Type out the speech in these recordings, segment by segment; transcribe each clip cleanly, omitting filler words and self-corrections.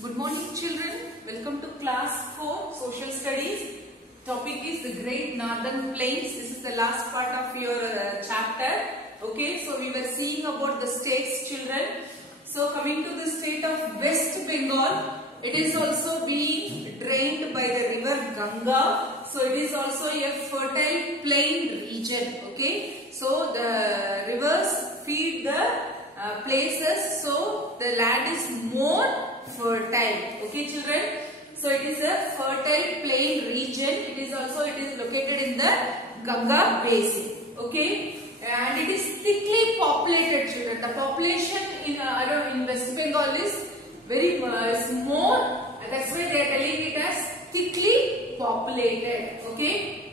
Good morning children. Welcome to class 4 social studies. Topic is the Great Northern Plains. This is the last part of your chapter. Okay, so we were seeing about the states children. So coming to the state of West Bengal, it is also being drained by the river Ganga. So it is also a fertile plain region. Okay, so the rivers feed the places, so the land is more fertile. Okay children, so it is a fertile plain region. It is located in the Ganga basin. Okay, and it is thickly populated children. The population in West Bengal is very is more, and that's why they are telling it as thickly populated. Okay,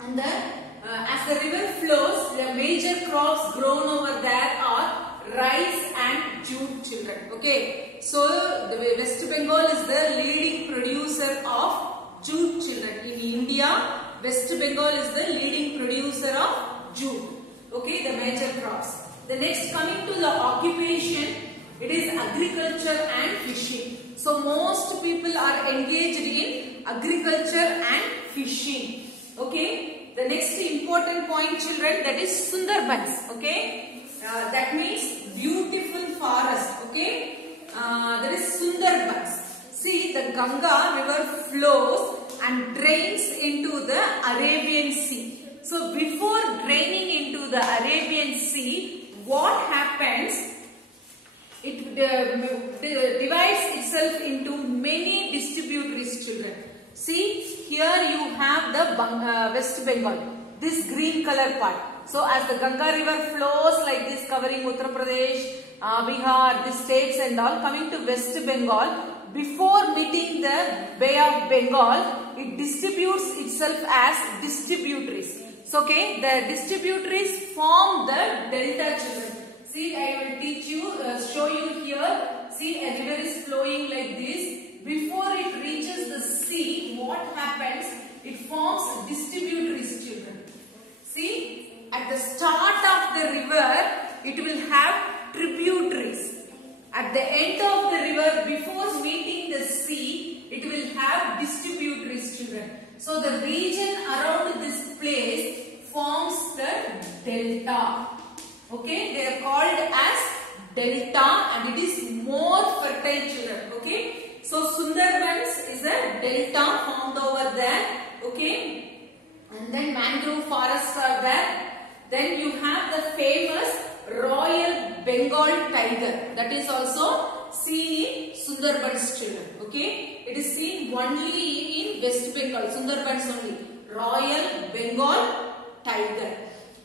and as the river flows, the major crops grown over there are rice and jute children. Okay, so the West Bengal is the leading producer of jute children. In India, West Bengal is the leading producer of jute. Okay, the major crops. The next, coming to the occupation, it is agriculture and fishing. So most people are engaged in agriculture and fishing. Okay, the next important point children, that is Sundarbans. Okay, that means beautiful forest. Okay, that is Sundarbans. See, the Ganga river flows and drains into the Arabian Sea. So before draining into the Arabian Sea, what happens? It divides itself into many distributaries children. See, here you have the West Bengal, this green color part. So as the Ganga river flows like this, covering Uttar Pradesh, Bihar, the states and all, coming to West Bengal, before meeting the Bay of Bengal, it distributes itself as distributaries. So okay, the distributaries form the delta children. See, I will teach you, show you here. See, a river is flowing like this. Before it reaches the sea, what happens? It forms distributaries children. See, at the start of the river, it will have tributaries. At the end of the river, before meeting the sea, it will have distributaries children. So the region around this place forms the delta. Okay, they are called as delta and it is more fertile children. Okay, so Sundarbans is a delta formed over there. Okay, and then mangrove forests are there. Then you have the famous Royal Bengal tiger, that is also seen in Sundarbans children. Okay, it is seen only in West Bengal, Sundarbans only. Royal Bengal tiger.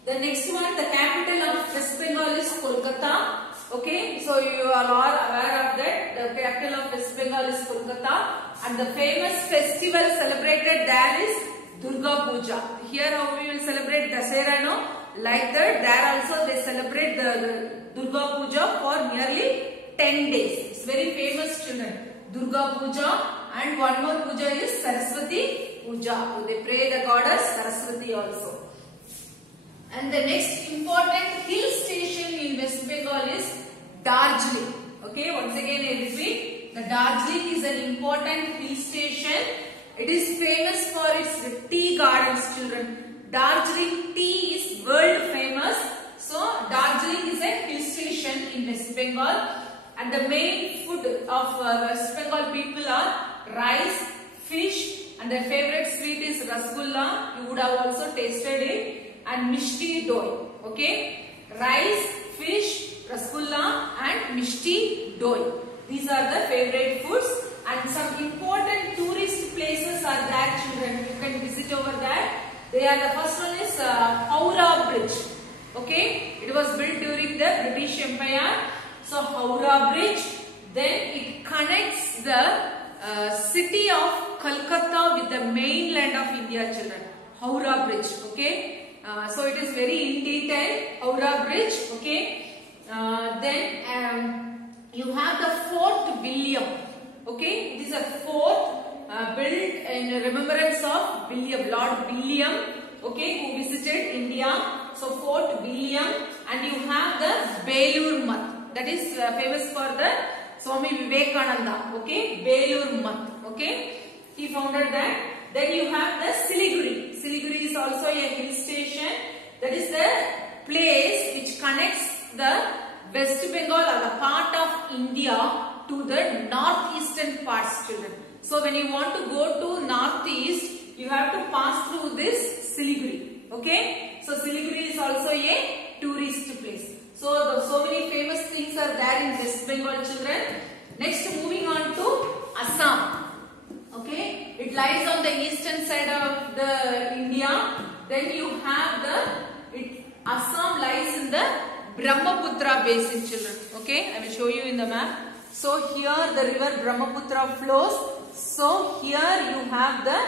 The next one, the capital of West Bengal is Kolkata. Okay, so you are all aware of that. The capital of West Bengal is Kolkata, and the famous festival celebrated there is Durga Puja. Here how we will celebrate Dasera, no? Like that, there also they celebrate the Durga Puja for nearly 10 days. It's very famous children. Durga Puja, and one more puja is Saraswati Puja. So they pray the goddess Saraswati also. And the next important hill station in West Bengal is Darjeeling. Okay, once again I repeat, the Darjeeling is an important hill station. It is famous for its tea gardens children. Darjeeling tea is world famous. So Darjeeling is a hill station in West Bengal, and the main food of West Bengal people are rice, fish, and their favorite sweet is rasgulla. You would have also tasted it, and mishti doi. Okay, rice, fish, rasgulla, and mishti doi. These are the favorite foods, and some important tourist places are there children. You can visit over there. They are, the first one is Howrah Bridge. Okay, it was built during the British Empire. So Howrah Bridge, then it connects the city of Calcutta with the mainland of India children. Howrah Bridge. Okay, so it is very in detail. Howrah Bridge. Okay, then you have the Fort William. Okay, it is a fort built in remembrance of Lord William, okay, who visited India. So Fort William, and you have the Belur Math, that is famous for the Swami Vivekananda, okay, Belur Math, okay, he founded that. Then you have the Siliguri. Siliguri is also a hill station. That is the place which connects the West Bengal or the part of India to the northeastern parts, children. So when you want to go to northeast, you have to pass through this Siliguri, okay. So Siliguri is also a tourist place. So many famous things are there in West Bengal, children. Next, moving on to Assam. Okay, it lies on the eastern side of the India. Then you have Assam lies in the Brahmaputra basin, children. Okay, I will show you in the map. So here the river Brahmaputra flows. So here you have the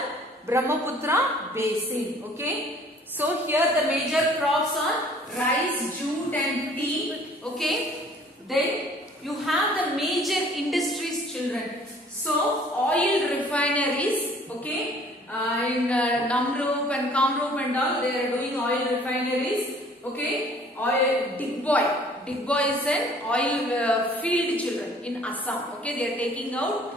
Brahmaputra basin. Okay, so here the major crops are rice, jute and tea. Okay, then you have the major industries, children. So oil refineries, okay, in Namrup and Kamrup and all, they are doing oil refineries, okay. Digboy is an oil field, children, in Assam, okay. They are taking out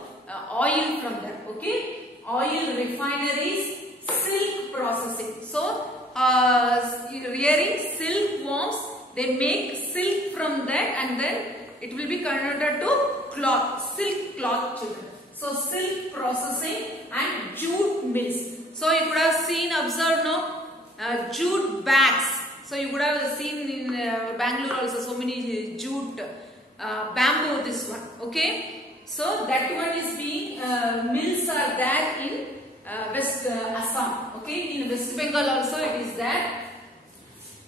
oil from there, okay. Oil refineries, silk processing. So rearing silkworms, they make silk from that and then it will be converted to cloth, silk cloth, children. So silk processing and jute mills. So you could have observed jute bags. So you would have seen in Bangalore also so many jute bamboo, this one, okay. So that one is being mills are there in West Assam, okay. In West Bengal also it is there.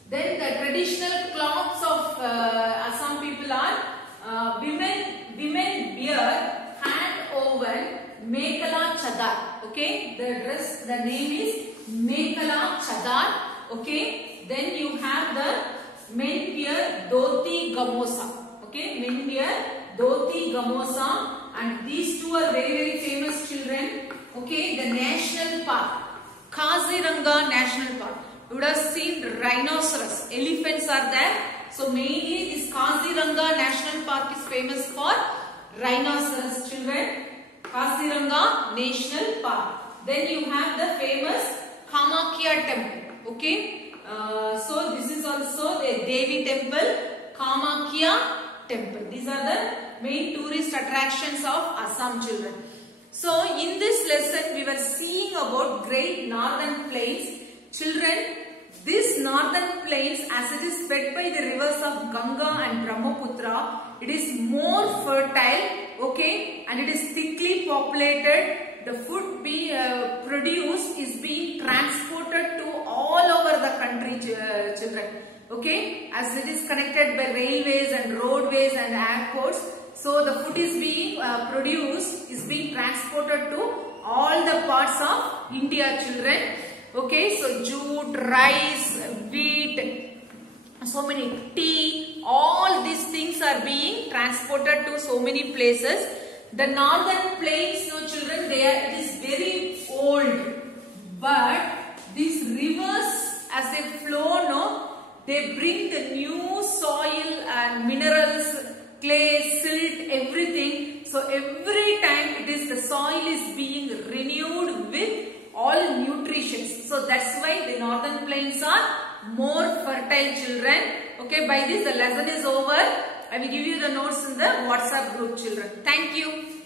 Then the traditional clothes of Assam people are women wear hand woven Mekhala Chadar, okay. The dress, the name is Mekhala Chadar, okay. Then you have the men wear dhoti gamosa, okay. Men wear dhoti gamosa, and these two are very, very famous, children, okay. The national park, Kaziranga National Park. You would have seen rhinoceros, elephants are there. So mainly this Kaziranga National Park is famous for rhinoceros, children. Kaziranga National Park. Then you have the famous Kamakhya temple, okay. So this is also the Devi temple, Kamakhya temple. These are the main tourist attractions of Assam, children. So in this lesson we were seeing about Great Northern Plains. Children, this northern plains, as it is fed by the rivers of Ganga and Brahmaputra, it is more fertile, okay, and it is thickly populated. The food produced is being transported to all over the country, children, okay, as it is connected by railways and roadways and airports. So the food is being produced, is being transported to all the parts of India, children, okay. So jute, rice, wheat, so many tea, all these things are being transported to so many places. The northern plains, children, it is very old, but these rivers, as they flow, they bring the new soil and minerals, clay, silt, everything. So every time the soil is being renewed with all nutrition. So that's why the northern plains are more fertile, children. Okay, by this the lesson is over. I will give you the notes in the WhatsApp group, children. Thank you.